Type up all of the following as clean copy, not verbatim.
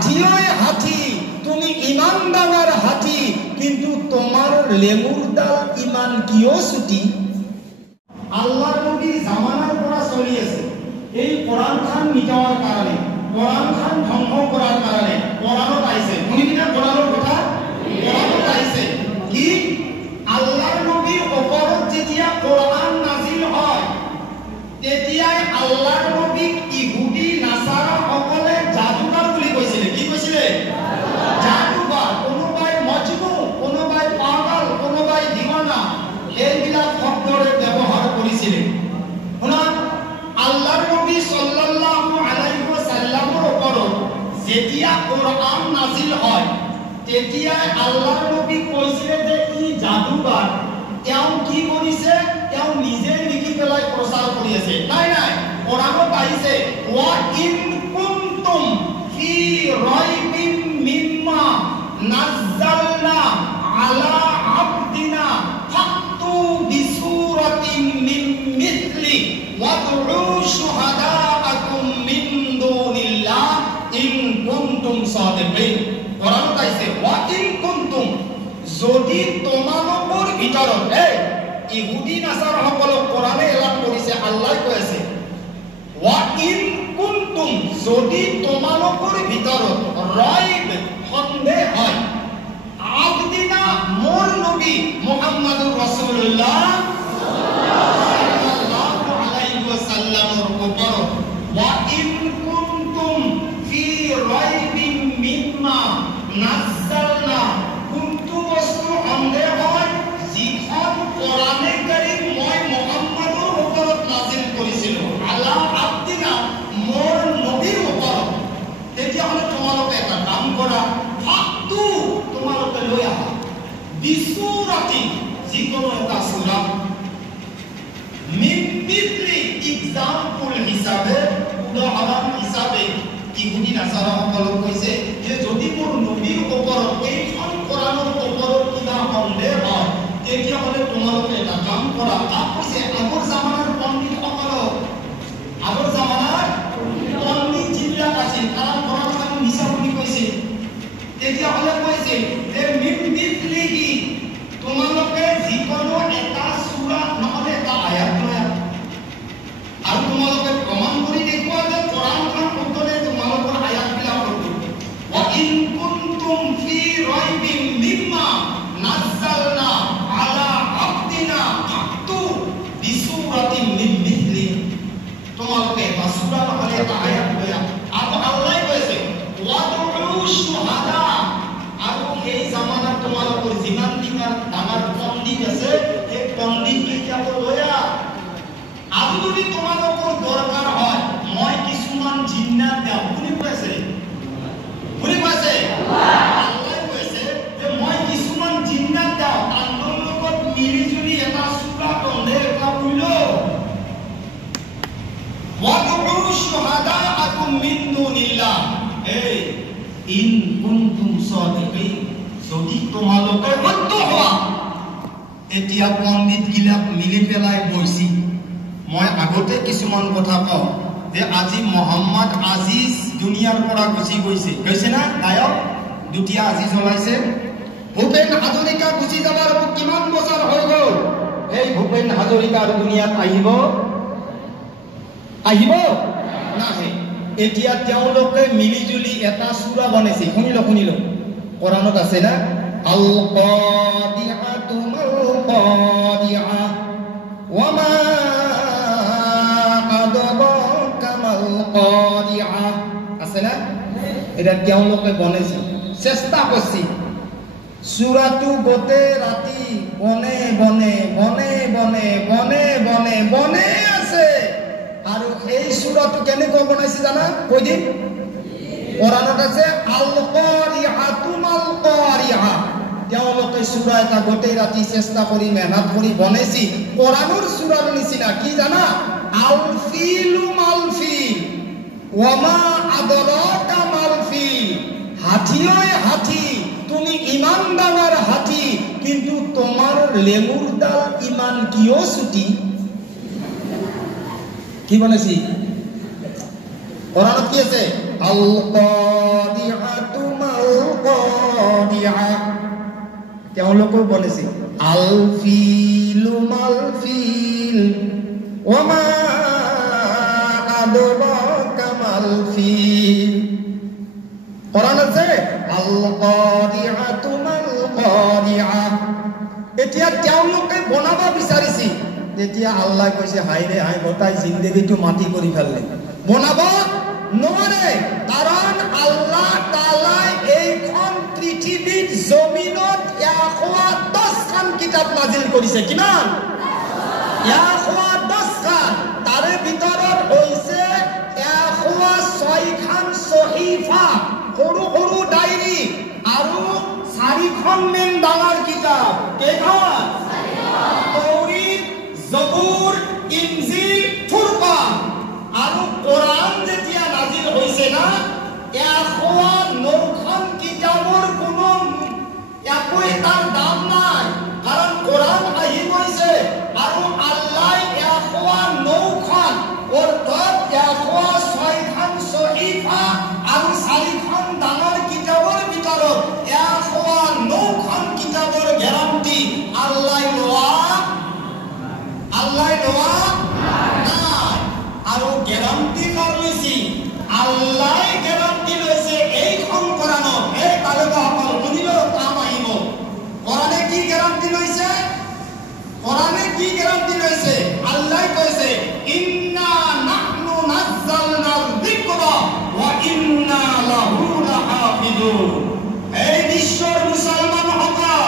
হাতিওই হাতি, তুমি ইমান ডাঙাৰ হাতি, কিন্তু তোমাৰ লেমুৰ ডাল ইমান কিয় ছুটি। আল্লাহৰ নবী জামানাৰ পৰা চলি আছে এই কোৰআন খান মিটাওয়াৰ কাৰণে, কোৰআন খান ধ্বংস কৰাৰ কাৰণে কোৰআনত আইছে। শুনিবিনা কোৰআনৰ কথা? কোৰআনত আইছে কি আল্লাহৰ নবীৰ ওপৰত যেতিয়া কোৰআন নাজিল হয় তেতিয়াই আল্লাহৰ নবীক ইহুদি নাসাৰা সকলে জাদুকাৰ বুলি কৈছিলে। কি কৈছিলে? জাদুকাৰ। কোনোবাই মজনু, কোনোবাই পাগল, কোনোবাই দিৱানা, এইবিলাক শব্দৰে ব্যৱহাৰ কৰিছিলে। শুনা, আল্লাহৰ নবী সাল্লাল্লাহু আলাইহি ওয়াসাল্লামৰ ওপৰত যেতিয়া কোৰআন নাজিল হয় তেতিয়াই আল্লাহৰ নবী কৈছিলে যে ই জাদুকাৰ। তেওঁ কি কৰিছে? তেওঁ নিজে লিখি পেলাই প্ৰচাৰ কৰি আছে। নাই নাই, কোরআনত আহিছে ওয়া ইন কুনতুম ফি রাইবিন মিম্মা নাযালনা আলা আবদিনা ফাতু বিসূরাতিন মিন মিথলি ওয়াদউ শুহাদাআকুম মিন দুনিল্লাহ ইন কুনতুম সাদিকিন। কোরআনত আহিছে ওয়া ইন কুনতুম, যদি তোমালোকৰ ভিতৰত ইহুদি নাসাৰা সকলক কোৰআনে এলান কৰিছে, আল্লাহ কৈ আছে ওয়া ইন কুনতুম, যদি তোমালোকৰ ভিতৰত রাইব সন্দেহ হয় আবদিনা মোর নবী মুহাম্মদুর রাসূলুল্লাহ সাল্লাল্লাহু আলাইহি ওয়াসাল্লামের উপর, ওয়া ইন কুনতুম ফি রাইবিন মিম্মা নাযালনা, কোনটো বস্তু সন্দেহ হয় যিখন কোরআনে কারীম মই মুহাম্মদৰ ওপৰত নাজিল কৰিছিলো আলা আবদিনা মোৰ নবীৰ ওপৰত, তেতিয়াহ'লে তোমালোকে এটা কাম কৰা, ফাতু তোমালোকে লৈ আহা বিসূৰাতি, যিকোনো এটা সূৰা, মিন মিথলি, এক্সাম্পল হিচাপে, উদাহৰণ হিচাপে ইহুদি নাসাৰা সকলক কৈছে যে যদি মোৰ নবীৰ ওপৰত এইখন কোৰআনৰ ওপৰত কিবা সন্দেহ হয় তেতিয়াহ'লে তোমালোকে এটা কাম কৰা। কৈছে আগৰ জামানাৰ পণ্ডিত সকলক, আগৰ জামানাৰ পণ্ডিত যিবিলাক আছিল তাৰ কোরআন মিছা বুলি কৈছে, তেতিয়াহ'লে কৈছে যে মিন মিথলিহি, তোমালোকে যিকোনো এটা সূৰা নহ'লে এটা আয়াত লৈ আহা আৰু তোমালোকে প্ৰমাণ কৰি দেখুওৱা যে কোৰআনখন শুদ্ধনে তোমালোকৰ আয়াতবিলাক শুদ্ধ। ওয়া ইন কুনতুম ফি রাইবিন মিম্মা নাযালনা আলা আবদিনা ফাতু বিসূরাতিন মিন মিথলি, তোমালোকে এটা সূরা নহ'লে এটা আয়াত লৈ আহা। আৰু আল্লাহ কৈছে ওয়াদউ শুহাদা, আৰু সেই জামানাত তোমালোকৰ যিমান ডাঙৰ পণ্ডিত আছে সেই পণ্ডিত কেইটাকো লৈ আহা। আৰু যদি তোমালোকৰ দৰকাৰ হয় মই কিছুমান জিন্নাত দিওঁ। শুনি পাইছে? শুনি পাইছে? আল্লাহ কৈছে যে মই কিছুমান জিন্নাত দিওঁ, তাহাঁতৰ লগত মিলি জুলি এটা সূৰা বন্ধে এটা বুলিল ওয়াদউ শুহাদাআকুম মিন দুনিল্লাহ, ইন কুনতুম সাদিকিন, যদি তোমালোকে সত্য হোৱা। এতিয়া পণ্ডিত গিলাক মিলি পেলাই বৈছি। মই আগতে কিছুমান কথা কওঁ যে আজি মোহাম্মদ আজিজ দুনিয়াৰ পৰা গুচি গৈছে না, গায়ক দুটিয়া আজি জ্বলাইছে। ভূপেন হাজৰিকা গুচি যাবাৰ কিমান বছৰ হৈ গ'ল? এই ভূপেন হাজৰিকা আৰু দুনিয়াত আহিব নাহে। এতিয়া তেওঁলোকে মিলি জুলি এটা সূৰা বনাইছে। শুনিলো কোরআনত আছে না, আল কাদিআতু মাল কাদিআ ওয়া মা আদরাকা মাল কাদিআ, আছে না? এটা তেওঁলোকে বনাইছে, চেষ্টা করছি। সূরাটো গোটে রাতি বনে বনে বনে বনে বনে বনে বনে আছে। আৰু এই সূৰাটো কেনেকৈ বনাইছে জানা? কৈ দিম, কোৰআনত আছে আল কাৰিআতু মাল কাৰিআ, তেওঁলোকে সূৰা এটা গোটেই ৰাতি চেষ্টা কৰি মেহনত কৰি বনাইছি কোৰআনৰ সূৰাৰ নিচিনা। কি জানা? আল ফিলু মাল ফিল ওয়া মা আদরাকা মাল ফিল, হাতিওই হাতি, তুমি ইমান ডাঙার হাতি, কিন্তু তোমার লেমুর ডাল ইমান কিয় ছুটি। কি বনাইছি? কোরআনত কি আছে? আল কাদিআ তেওঁলোকেও বনাইছে আলফিলু মালফিল ওমা আদরাকা মালফিল কোরআন আছে আল কারিআতু মাল কারিআ এতিয়া তেওঁলোকে বনাব বিচাৰিছে তেতিয়া আল্লাহ কৈছে হাই ৰে হাই গোটাই জিন্দেগীটো মাটি কৰি ফেললে বনাব নোৱাৰে কাৰণ আল্লাহ তাআলা এইখন পৃথিৱীত জমিনত 110 খান কিতাপ নাজিল কৰিছে কিমান 110 খান তাৰে ভিতৰত হৈছে 106 খান সহিফা সৰু সৰু ডায়েৰী আৰু 4খন মেন ডাঙৰ কিতাপ কেইখন তৌৰীত জবুৰ ইনজিল ফুৰকান আৰু কোৰআন যেতিয়া নাজিল হৈছে না 109খন কিতাপৰ কোনো একোই তাৰ দাম নাই কাৰণ কোৰআন আহি গৈছে আৰু আল্লাহ 109খন অৰ্থাৎ 106খন সহিফা আৰু 4খন ডাঙৰ কিতাপৰ ভিতৰত 109খন কিতাপৰ গ্যাৰান্টি আল্লাহ লোৱা নাই আৰু গ্যাৰান্টি কাৰ লৈছে আল্লাহ গ্যাৰান্টি লৈছে এইখন কোৰআনত এই তালেবাসকল শুনিলেও কাম আহিব কোৰআনে কি গ্যাৰান্টি লৈছে আল্লাহ কৈছে ইন্না নাহনু নাযালনা যিকৰা ওয়া ইন্না লাহু লাহাফিজুন এই বিশ্বৰ মুছলমানসকল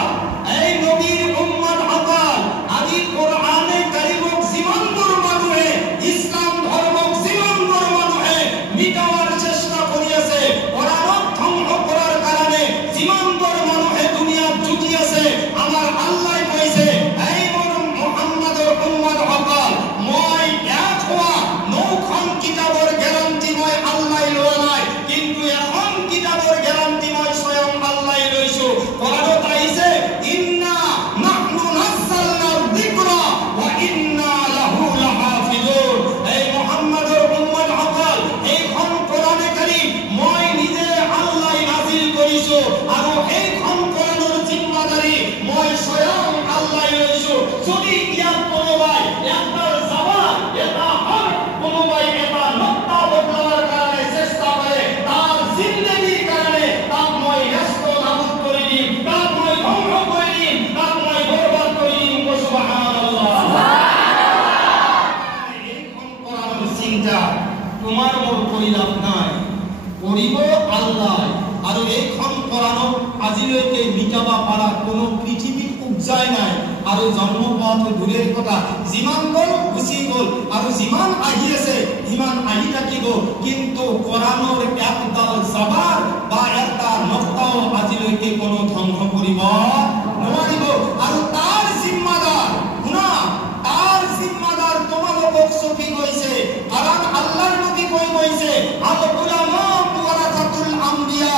এই নবীৰ উম্মতসকল আজি কোৰআনে কাৰিমক যিমানবোৰ মানুহে ইছলাম ধৰ্মক যিমানবোৰ মানুহে মিটাৱাৰ চেষ্টা কৰি আছে কোৰআনক ধ্বংস কৰাৰ কাৰণে যিমানবোৰ মানুহে দুনিয়াত জুটি আছে আমাৰ আল্লাহ কৈছে এই মুহাম্মাদৰ উম্মতসকল মই 109খন কিতাপৰ গ্যাৰান্টি মই আল্লাহ লোৱা নাই কিন্তু এখন কিতাপৰ গ্যাৰান্টি মই স্বয়ং আল্লাহ লৈছো কোৰআনত আহিছে ইন্না নাহনু নাযালনা যিকৰা ওয়া ইন্না লাহু লাহাফিজুন এই মুহাম্মাদৰ উম্মতসকল এইখন কোৰআনে কাৰিম মই নিজে আল্লাহ নাজিল কৰিছো আৰু এইখন কোৰআনৰ জিম্মাদাৰী মই স্বয়ং আল্লাহ লৈছো যদি ইয়াত কোনোবাই এটা জবান এটা হক কোনোবাই এটা নক্তা বদলাৱাৰ কাৰণে চেষ্টা কৰে তাৰ জিন্দেগীৰ কাৰণে তাক মই নষ্ট নাবুদ কৰি দিম তাক মই ধ্বংস কৰি দিম তাক মই বৰবাদ কৰি দিম সুবহানাল্লাহ এইখন কোৰআনৰ চিন্তা তোমাৰ মোৰ কৰি লাভ নাই কৰিব আল্লাহ আৰু এইখন কোৰআনক আজিলৈকে মিটাব পৰা কোনো পৃথিৱীত উপজাই নাই আৰু জন্ম পোৱাটো দূৰৰ কথা যিমান গ'ল গুচি গ'ল আৰু যিমান আহি আছে সিমান আহি থাকিব কিন্তু কোৰআনৰ একডাল জবাৰ বা এটা নক্তাও আজিলৈকে কোনো ধ্বংস কৰিব নোৱাৰিব আৰু তাৰ জিম্মাদাৰ শুনা তাৰ জিম্মাদাৰ তোমালোকক চপি গৈছে কাৰণ আল্লাহৰ নবী কৈ গৈছে আল উলামা ওয়াৰাসাতুল আম্বিয়া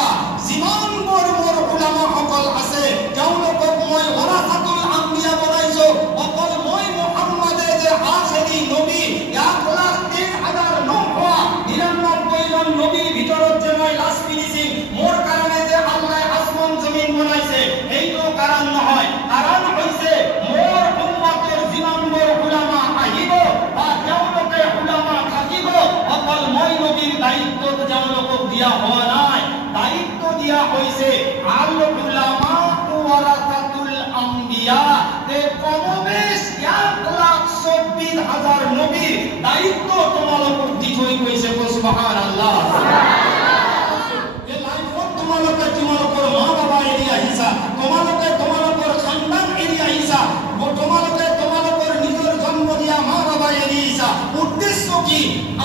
যিমানবোৰ মোৰ উলামাসকল আছে তেওঁলোকক মই ওয়াৰাসাতুল আম্বিয়া বনাইছো অকল মই মুহাম্মাদে যে আখেৰী নবী 1,03,999 জন নবীৰ ভিতৰত যে মই লাজ পিন্ধিছি মোৰ কাৰণে যে আল্লাহ আসমান জমিন বনাইছে এইটো কাৰণ নহয় কাৰণ হৈছে মোৰ উম্মতৰ যিমানবোৰ উলামা আহিব বা তেওঁলোকে উলামা থাকিব অকল মই নবীৰ দায়িত্ব তেওঁলোকক দিয়া হোৱা নাই দায়িত্ব দিয়া হৈছে আল উলামা ওয়ারাসাতুল আম্বিয়া তে কমবেশ 1,24,000 নবীর দায়িত্ব তোমালোকক দি থৈ গৈছে সুবহানাল্লাহ এই লাইফত তোমালোকে তোমালোকৰ মা বাবা এৰি আহিছা তোমালোকে তোমালোকৰ খানদান এৰি আহিছা তোমালোকে তোমালোকৰ নিজৰ জন্ম দিয়া মা বাবা এৰি আহিছা উদ্দেশ্য কি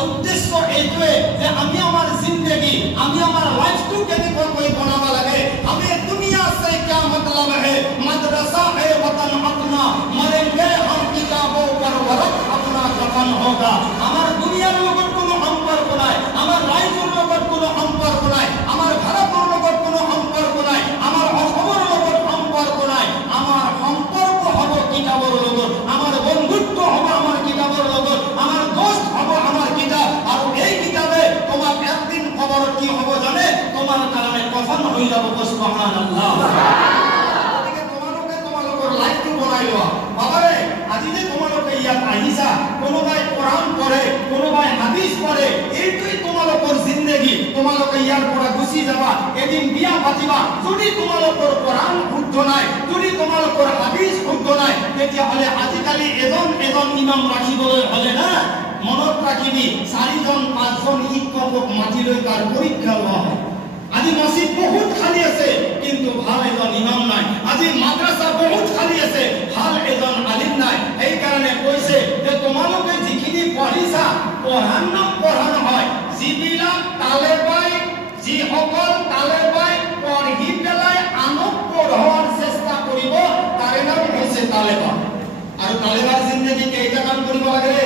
উদ্দেশ্য এইটোৱে যে আমি আমাৰ জিন্দেগী আমি আমাৰ লাইফটো কেনেকৈ বনাব লাগে আমি দুনিয়া से क्या मतलब है मदरसा है वतन अपना मरेंगे हम किताबों पर वरक अपना कफन होगा আমার দুনিয়ার লগত কোনো সম্পর্ক নাই আমার ৰাইজৰ লগত কোনো সম্পৰ্ক নাই আমাৰ ভাৰতৰ লগত কোনো সম্পৰ্ক নাই আমাৰ অসমৰ লগত সম্পৰ্ক নাই আমাৰ সম্পৰ্ক হ'ব কিতাবৰ লগত আমাৰ বন্ধুত্ব হ'ব আমাৰ কিতাবৰ লগত আমাৰ দোস্ত হ'ব আমাৰ কিতাব আৰু এই কিতাবে তোমাক একদিন খবৰত কি হ'ব জানে তোমার কারণে কফন হই যাব সুবহানাল্লাহ এদিকে তোমালোকে আহিছা, কোনোবাই কোরআন পড়ে, কোনোবাই হাদিস পড়ে, এইটোই তোমালোকৰ জিন্দগী। তোমালোকে ইয়াৰ পৰা গুচি যাবা, এদিন বিয়া পাতিবা। যদি তোমালোকৰ কোৰআন শুদ্ধ নাই, যদি তোমালোকৰ হাদিস শুদ্ধ নাই, তেতিয়াহ'লে আজিকালি এজন ইমাম ৰাখিবলৈ হ'লে না, মনত ৰাখিবি 4জন 5জন শিক্ষকক মাতি লৈ তাৰ পৰীক্ষা লোৱা হয়। আজি মসজিদ বহুত খালি আছে, কিন্তু ভাল এজন ইমাম নাই। আজি মাদ্রাসা বহুত খালি আছে, ভাল এজন আলিম নাই। এই কারণে কৈছে যে তোমালোকে যিখিনি পঢ়িছা, পঢ়ানো হয়। যিবিলাক তালে পাই, যিসকল তালে পাই পঢ়ি পেলাই আনক পঢ়োৱাৰ চেষ্টা কৰিব, তাৰে নাম হৈছে তালেবা। আৰু তালেবাৰ জিন্দগী কেইটা কাম কৰিব লাগে?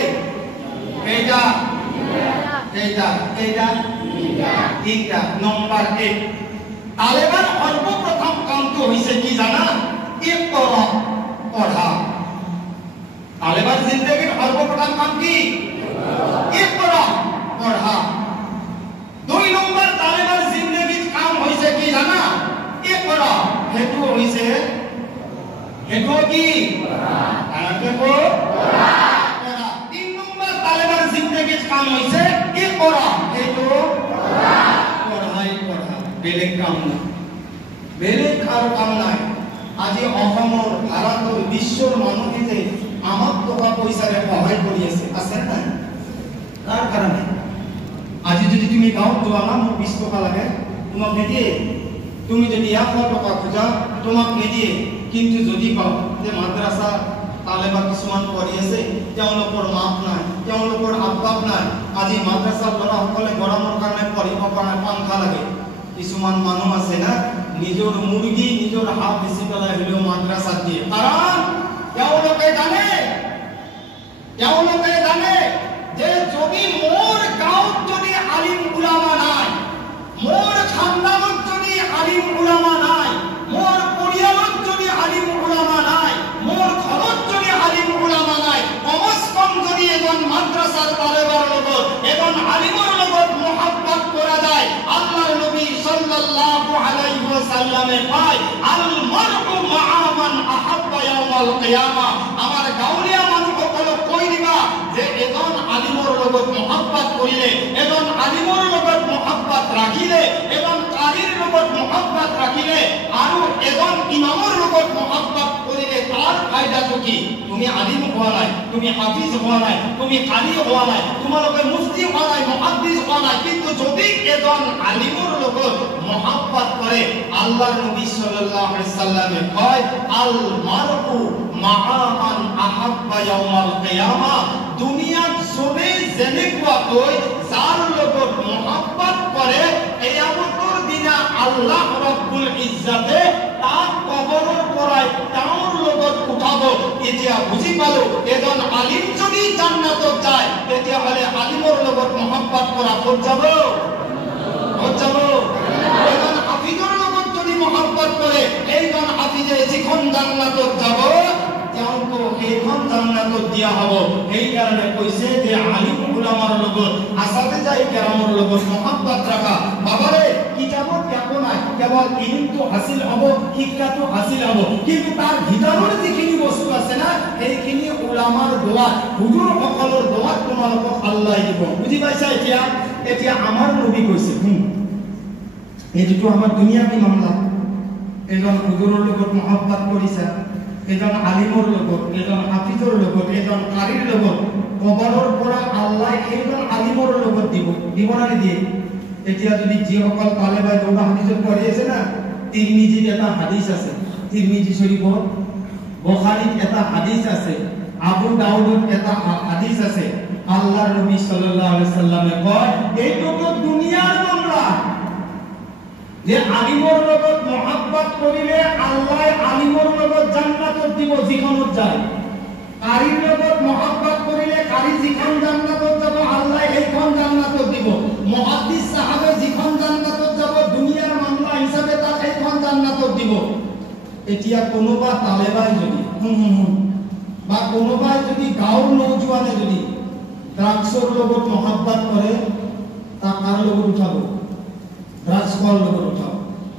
কেইটা? তিনটা। নম্বৰ 1, তালেবান সৰ্বপ্ৰথম কামটো হৈছে কি জানা? পঢ়া। তালেবান জিন্দগীৰ সৰ্বপ্ৰথম কাম কি? পঢ়া। 2 নম্বৰ তালেবান জিন্দগীৰ কাম হৈছে কি জানা? সেইটো হৈছে কি? পঢ়া। 3 নম্বৰ তালেবান জিন্দগীৰ কাম হৈছে সেইটো বেলেগ কাম নাই, বেলেগ আৰু কাম নাই। আজি অসমৰ, ভাৰতৰ, বিশ্বৰ মানুহে যে আমাক টকা পইচাৰে সহায় কৰি আছে নাই? তাৰ কাৰণে আজি যদি তুমি গাঁৱত যোৱা না, মোক 20 টকা লাগে, তোমাক নিদিয়ে। তুমি যদি 100 টকা খোজা, তোমাক নিদিয়ে। কিন্তু যদি পাও যে মাদ্রাসা তালেবা কিছুমান পঢ়ি আছে, তেওঁলোকৰ মাপ নাই, তেওঁলোকৰ আব্বাপ নাই। আজি মাদ্ৰাসাৰ ল'ৰাসকলে গৰমৰ কাৰণে পঢ়িব পৰা নাই, পাংখা লাগে। কিছুমান মানুহ আছে না, নিজৰ মুৰ্গী, নিজৰ হাঁহ বেচি পেলাই হলেও মাদ্ৰাসাত দিয়ে। কাৰণ তেওঁলোকে জানে যে যদি মোৰ গাঁৱত যদি আলিম উলামা নাই, মোৰ খানদানত যদি আলিম উলামা নাই, মোৰ পৰিয়ালত যদি আলিম উলামা নাই, মোৰ ঘৰত যদি আলিম উলামা নাই, কমস কম যদি এজন মাদ্ৰাসাৰ তালেবাৰ লগত, এজন আলিমৰ লগত মহব্বত কৰা যায়, আল্লাহৰ নবী সাল্লাল্লাহু আলাইহি ওয়াসাল্লামে কয়, আল মাৰউ মাআ মান আহাব্বা ইয়াউমাল কিয়ামা। আমাৰ গাঁৱলীয়া মানুহসকলক কৈ দিবা যে এজন আলিমৰ লগত মহব্বত কৰিলে, এজন আলিমৰ লগত মহব্বত ৰাখিলে, এজন কাৰীৰ লগত মহব্বত ৰাখিলে, আৰু এজন ইমামৰ লগত মহব্বত কৰিলে, তাৰ ফায়দাটো কি? তুমি আলিম হোৱা নাই, তুমি হাফিজ হোৱা নাই, তুমি কাৰী হোৱা নাই, তোমালোকে মুফতি হোৱা নাই, মুহাদ্দিস হোৱা নাই, কিন্তু যদি এজন আলিমৰ লগত মহব্বত কৰে, আল্লাহৰ নবী সাল্লাল্লাহু আলাইহি ওয়াসাল্লামে কয়, আল মাৰউ মাআ মান আহাব্বা ইয়াউমাল কিয়ামা। দুনিয়াত সবে যেনেকুৱাকৈ যাৰ লগত মহব্বত কৰে, কিয়ামতৰ দিনা আল্লাহ ৰব্বুল ইজ্জতে তাক কবৰৰ পৰাই তেওঁৰ লগত উঠাব। এতিয়া বুজি পালো, এজন আলিম যদি জান্নাতত যায়, তেতিয়াহ'লে আলিমৰ লগত মহব্বত কৰা ক'ত যাব? এজন হাফিজৰ লগত যদি মহব্বত কৰে, এইজন হাফিজে যিখন জান্নাতত যাব, তেওঁকো সেইখন জান্নাতত দিয়া হ'ব। সেইকাৰণে কৈছে যে আলিম উলামাৰ লগত, আসাতিজা কেৰামৰ লগত মহব্বত ৰাখা। বাবাৰে, কিতাপত একো নাই, কেৱল ইলমটো হাসিল হ'ব, শিক্ষাটো হাসিল হ'ব, কিন্তু তাৰ ভিতৰৰ যিখিনি বস্তু আছে না, সেইখিনি উলামাৰ দোৱাত, হুজুৰ সকলৰ দোৱাত তোমালোকক আল্লাহ দিব। বুজি পাইছা? এতিয়া আমাৰ নবী কৈছে, এইটো আমাৰ দুনিয়াবী মামলা। এজন হুজুৰৰ লগত মহব্বত কৰিছা, এজন আলিমৰ লগত, এজন হাফিজৰ লগত, এজন কাৰীৰ লগত, কবৰৰ পৰা আল্লাহ এইজন আলিমৰ লগত দিব না নিদিয়ে? এতিয়া যদি যিসকল তালেবাই দৌৰা হাদিছত পঢ়ি আছে না, তিৰমিজিত এটা হাদিস আছে, তিৰমিজি শৰীফত, বুখাৰীত এটা হাদিস আছে, আবু দাউদত এটা হাদিস আছে। আল্লাহৰ নবী সাল্লাল্লাহু আলাইহি ওয়াসাল্লামে কয়, এইটো দুনিয়াৰ মামলা যে আলিমৰ লগত মহব্বত কৰিলে আল্লাহ আলিমৰ লগত জান্নাতত দিব, যিখনত যায়। কাৰীৰ লগত মহব্বত কৰিলে কাৰী যিখন জান্নাতত যাব, আল্লাহ সেইখন জান্নাতত দিব। মুহাদ্দিস সাহাবে যিখন জান্নাতত যাব, দুনিয়াৰ মামলা হিচাপে তাক সেইখন জান্নাতত দিব। এতিয়া কোনোবা তালেবাই যদি বা কোনোবাই যদি গাঁৱৰ নৌজোৱানে যদি ড্ৰাগছৰ লগত মহব্বত কৰে, তাক কাৰ লগত উঠাব? ড্ৰাগছৰ লগত উঠাব।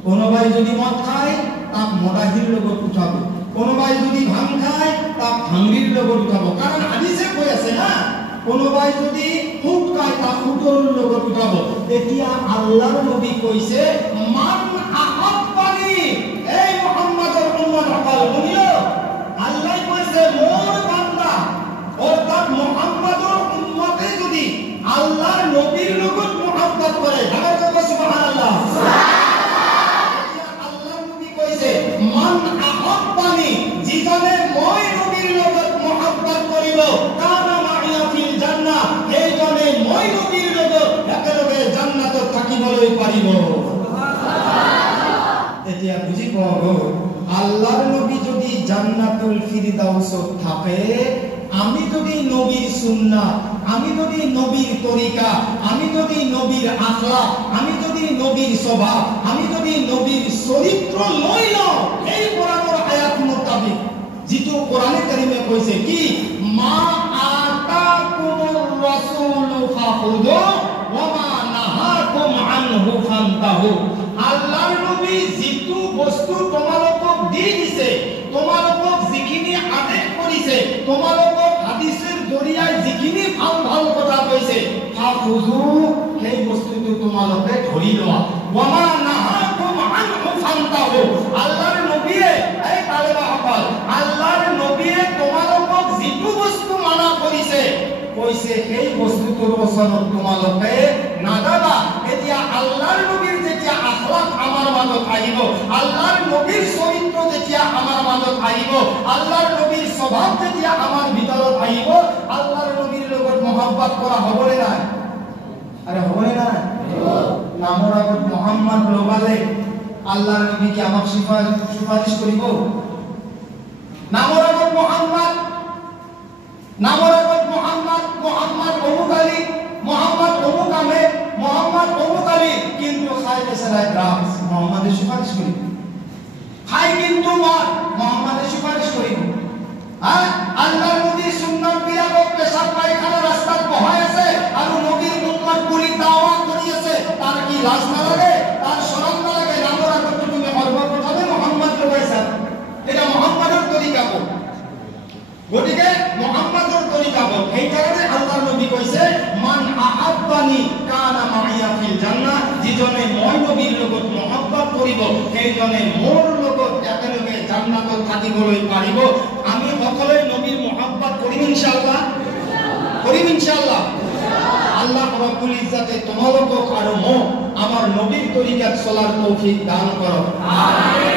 কোনোবাই যদি মদ খায়, তাক মদাহিৰ লগত উঠাব। কোনোবাই যদি ভাং খায় তা ভাঙির লগত উঠাব, কারণ হাদিসে কৈ আছে না কোনোবাই যদি উট খায় তা উটৰ লগত উঠাব। এতিয়া আল্লাহৰ নবী কৈছে মান আহাব্বানি, এই মুহাম্মাদৰ উম্মত সকল শুনিলো, আল্লাহ কৈছে মোৰ বান্দা অৰ্থাৎ মুহাম্মাদৰ উম্মতে যদি আল্লাহৰ নবীৰ লগত মুহাব্বত কৰে, ডাঙৰ কথা সুবহানাল্লাহ। আল্লাহৰ নবী কৈছে মান আহাব্বানি, যিজনে মই নবীৰ লগত মুহাব্বত কৰিব, কানা মাইয়া ফিল জান্নাহ, সেইজনে মই নবীৰ লগত একেলগে জান্নাতত থাকিবলৈ পাৰিব। এতিয়া বুজি পাব, আল্লাহর নবী যদি জান্নাতুল ফিরদাউসত থাকে, আমি যদি নবীর সুন্নাহ, আমি যদি নবীর তরিকা, আমি যদি নবীর আখলাক, আমি যদি নবীর স্বভাব, আমি যদি নবীর চরিত্র লৈ লওঁ, এই কোৰআনৰ আয়াত মোতাবিক যিটো কোরআনে কারিমে কৈছে কি মা আতাকুমুর রাসূলু ফাখুযু ওয়া মা নাহাকুম আনহু ফান্তাহু, আল্লাহর নবী যিটো বস্তু তোমালোকক দি দিছে, তোমালোকক যিখিনি আদেশ কৰিছে, তোমালোকক হাদিসেৰ জৰিয়ায় যিখিনি ভাল ভাল কথা কৈছে, ফাখুযু, সেই বস্তুটো তোমালোকে ধৰি লোৱা, ওয়া মা নাহাকুম আনহু ফান্তাহু, আল্লাহৰ নবীয়ে, এই তালেবাসকল, আল্লাহৰ নবীয়ে তোমালোকক যিটো বস্তু মানা কৰিছে কৈছে সেই বস্তুটোৰ ওচৰত তোমালোকে নাযাবা। এতিয়া আল্লাহৰ নবীৰ যেতিয়া আখলাক আমাৰ মাজত আহিব, আল্লাহৰ নবীৰ চৰিত্ৰ যেতিয়া আমাৰ মাজত আহিব, আল্লাহৰ নবীৰ স্বভাৱ যেতিয়া আমাৰ ভিতৰত আহিব, আল্লাহৰ নবীৰ লগত মহব্বত কৰা হ'বনে নাই? আৰে হ'বনে নাই? নামৰ আগত মুহাম্মদ লগালে আল্লাহৰ নবী কি আমাক সুপাৰিশ কৰিব? নামৰ আগত মুহাম্মদ, নামৰ আগত মুহাম্মদ, মুহাম্মদ অমুক আলী, মুহাম্মদ অমুক আহমেদ, মুহাম্মদ অমুক আলী, কিন্তু খাই পেছারায় ড্রাগস, মুহাম্মদের সুপারিশ করিব। খাই কিন্তু মদ, মুহাম্মদের সুপারিশ করিব। আল্লাহর নবীর সুন্নাত বিলাকক পেশাব পায়খানা রাস্তাত বহাই আছে আৰু নবীৰ উম্মত বুলি দাওয়া কৰি আছে, তাৰ কি লাজ নালাগে? তাৰ শৰম নালাগে? নামৰ আগত তুমি সৰ্বপ্ৰথমে মুহাম্মদ লগাইছা, এটা মুহাম্মদেৰ তৰিকা কো, গতিকে মুহাম্মদৰ তরিকা কো। এই কারণে আল্লাহর নবী কৈছে মান আহাব্বানি কানা মাইয়া ফিল জান্নাহ, যিজনে মই নবীৰ লগত মহব্বত কৰিব, সেইজনে মোৰ লগত একেলগে জান্নাতত থাকিবলৈ পাৰিব। আমি সকলোৱে নবীৰ মহব্বত কৰিম ইনশাআল্লাহ, কৰিম ইনশাআল্লাহ। আল্লাহ ৰাব্বুল ইজ্জতে তোমালোকক আৰু মোক আমাৰ নবীৰ তৰিকাত চলাৰ তৌফিক দান কৰক। আমিন।